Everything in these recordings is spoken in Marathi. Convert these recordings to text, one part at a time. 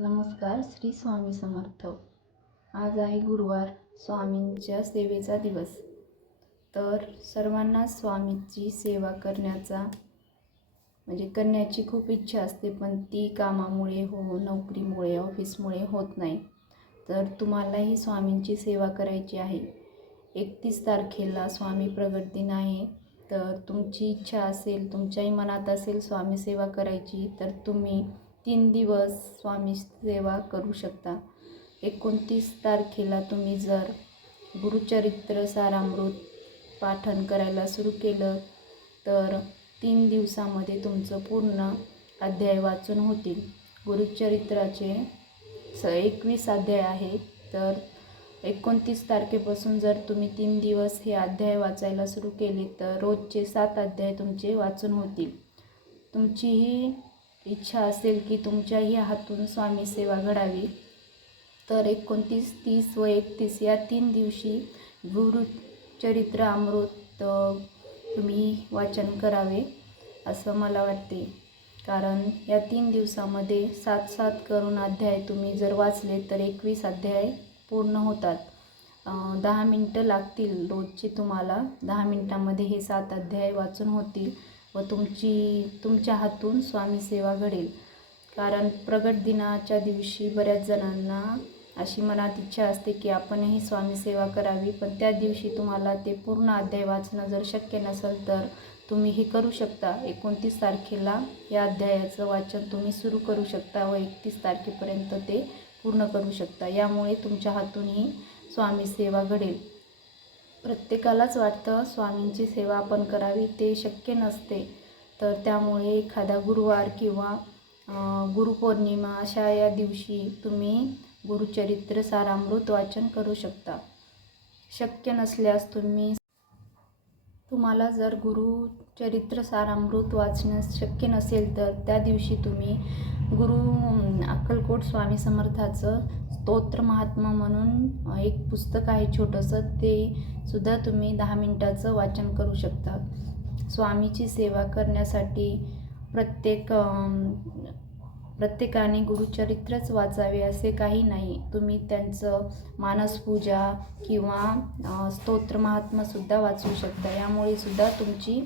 नमस्कार श्री स्वामी समर्थ. आज आहे गुरुवार स्वामींच्या सेवेचा दिवस. तर सर्वांना स्वामीची सेवा करण्याचा म्हणजे करण्याची खूप इच्छा असते पण ती कामामुळे हो नोकरीमुळे ऑफिसमुळे होत नाही. तर तुम्हालाही स्वामींची सेवा करायची आहे. एकतीस तारखेला स्वामी प्रगट दिन आहे. तर तुमची इच्छा असेल तुमच्याही मनात असेल स्वामी सेवा करायची तर तुम्ही तीन दिवस स्वामी सेवा करू शकता. एकोणतीस तारखेला तुम्ही जर गुरुचरित्र सारामृत पाठन करायला सुरू केलं तर तीन दिवसामध्ये तुमचं पूर्ण अध्याय वाचून होतील. गुरुचरित्राचे स एकवीस अध्याय आहे तर एकोणतीस तारखेपासून जर तुम्ही तीन दिवस हे अध्याय वाचायला सुरू केले तर रोजचे सात अध्याय तुमचे वाचून होतील. तुमचीही इच्छा असेल की तुमच्याही हातून स्वामी सेवा घडावी. तर एकोणतीस तीस व एकतीस या तीन दिवशी गुरुचरित्र अमृत तुम्ही वाचन करावे असं मला वाटते. कारण या तीन दिवसामध्ये सात सात करून अध्याय तुम्ही जर वाचले तर एकवीस अध्याय पूर्ण होतात. दहा मिनटं लागतील रोजचे तुम्हाला. दहा मिनटामध्ये हे सात अध्याय वाचून होतील. व तुमची तुमच्या हातून स्वामी सेवा घडेल. कारण प्रगट दिनाच्या दिवशी बऱ्याच जणांना अशी मनात इच्छा असते की आपणही स्वामी सेवा करावी पण त्या दिवशी तुम्हाला ते पूर्ण अध्याय वाचणं जर शक्य नसेल तर तुम्ही हे करू शकता. एकोणतीस तारखेला या अध्यायाचं वाचन तुम्ही सुरू करू शकता व एकतीस तारखेपर्यंत ते पूर्ण करू शकता. यामुळे तुमच्या हातूनही स्वामी सेवा घडेल. प्रत्येकालाच वाटतं स्वामींची सेवा आपण करावी ते शक्य नसते. तर त्यामुळे एखादा गुरुवार किंवा गुरुपौर्णिमा अशा या दिवशी तुम्ही गुरुचरित्र सारामृत वाचन करू शकता. शक्य नसल्यास तुम्ही तुम्हाला जर गुरु सारामृत वाचण्यास शक्य नसेल तर त्या दिवशी तुम्ही गुरु अक्कलकोट स्वामी समर्थाचं स्तोत्र महात्मा म्हणून एक पुस्तक आहे छोटंसं ते सुद्धा तुम्ही दहा मिनटाचं वाचन करू शकता. स्वामीची सेवा करण्यासाठी प्रत्येक प्रत्येकाने गुरुचरित्रच वाचावे असे काही नाही. तुम्ही त्यांचं मानसपूजा किंवा स्तोत्र महात्मासुद्धा वाचू शकता. यामुळे सुद्धा तुमची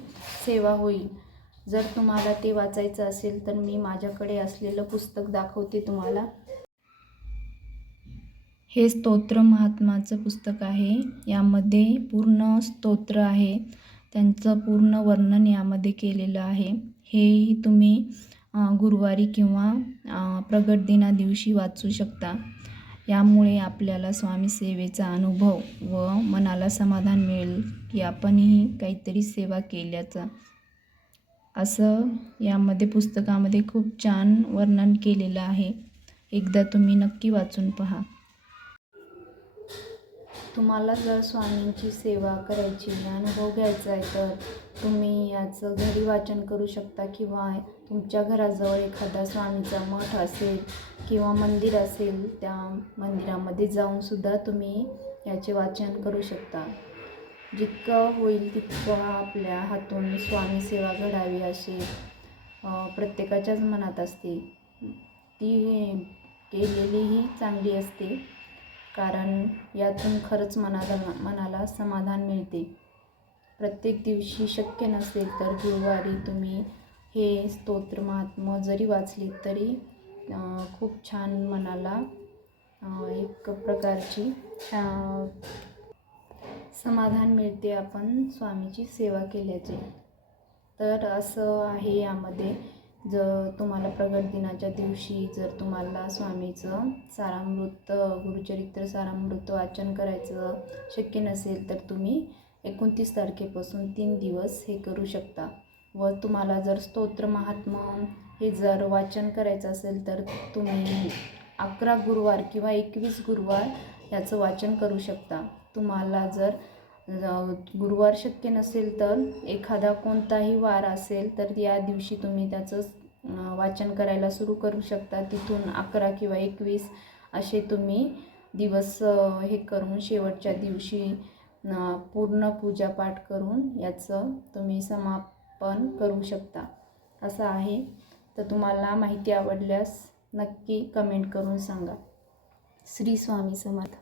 सेवा होईल. जर तुम्हाला ते वाचायचं असेल तर मी माझ्याकडे असलेलं पुस्तक दाखवते तुम्हाला. हे स्तोत्र महात्माचं पुस्तक आहे. यामध्ये पूर्ण स्तोत्र आहे. त्यांचं पूर्ण वर्णन यामध्ये केलेलं आहे. हेही तुम्ही गुरुवारी किंवा अं, प्रगट दिना दिवशी वाचू शकता. यामुळे आपल्याला स्वामी सेवेचा अनुभव व मनाला समाधान मिळेल की आपणही काहीतरी सेवा केल्याचा. असं यामध्ये पुस्तकामध्ये खूप छान वर्णन केलेलं आहे. एकदा तुम्ही नक्की वाचून पहा. तुम्हाला जर स्वामींची सेवा करायची अनुभव घ्यायचा आहे तर तुम्ही याचं घरी वाचन करू शकता किंवा तुमच्या घराजवळ एखादा स्वामीचा मठ असेल किंवा मंदिर असेल त्या मंदिरामध्ये जाऊनसुद्धा तुम्ही याचे वाचन करू शकता. जितकं होईल तितकं आपल्या हातून स्वामी सेवा घडावी अशी प्रत्येकाच्याच मनात असते. ती केलेलीही चांगली असते. कारण यातून खरंच मनाला मनाला समाधान मिळते. प्रत्येक दिवशी शक्य नसेल तर गुरुवारी तुम्ही हे स्तोत्र महात्मा जरी वाचले तरी खूप छान मनाला एक प्रकारची समाधान मिळते आपण स्वामीची सेवा केल्याचे. तर असं आहे यामध्ये. जर तुम्हाला प्रगट दिनाच्या दिवशी जर तुम्हाला स्वामीचं सारामृत गुरुचरित्र सारामृत वाचन करायचं शक्य नसेल तर तुम्ही एकोणतीस तारखेपासून तीन दिवस हे करू शकता. व तुम्हाला जर स्तोत्र महात्मा हे जर वाचन करायचं असेल तर तुम्ही अकरा गुरुवार किंवा एकवीस गुरुवार याचं वाचन करू शकता. तुम्हाला जर गुरुवार शक्य नसेल तर एखादा कोणताही वार असेल तर या दिवशी तुम्ही त्याचं वाचन करायला सुरू करू शकता. तिथून अकरा किंवा एकवीस असे तुम्ही दिवस हे करून शेवटच्या दिवशी पूर्ण पूजापाठ करून याचं तुम्ही समापन करू शकता. असं आहे. तर तुम्हाला माहिती आवडल्यास नक्की कमेंट करून सांगा. श्री स्वामी समर्थ.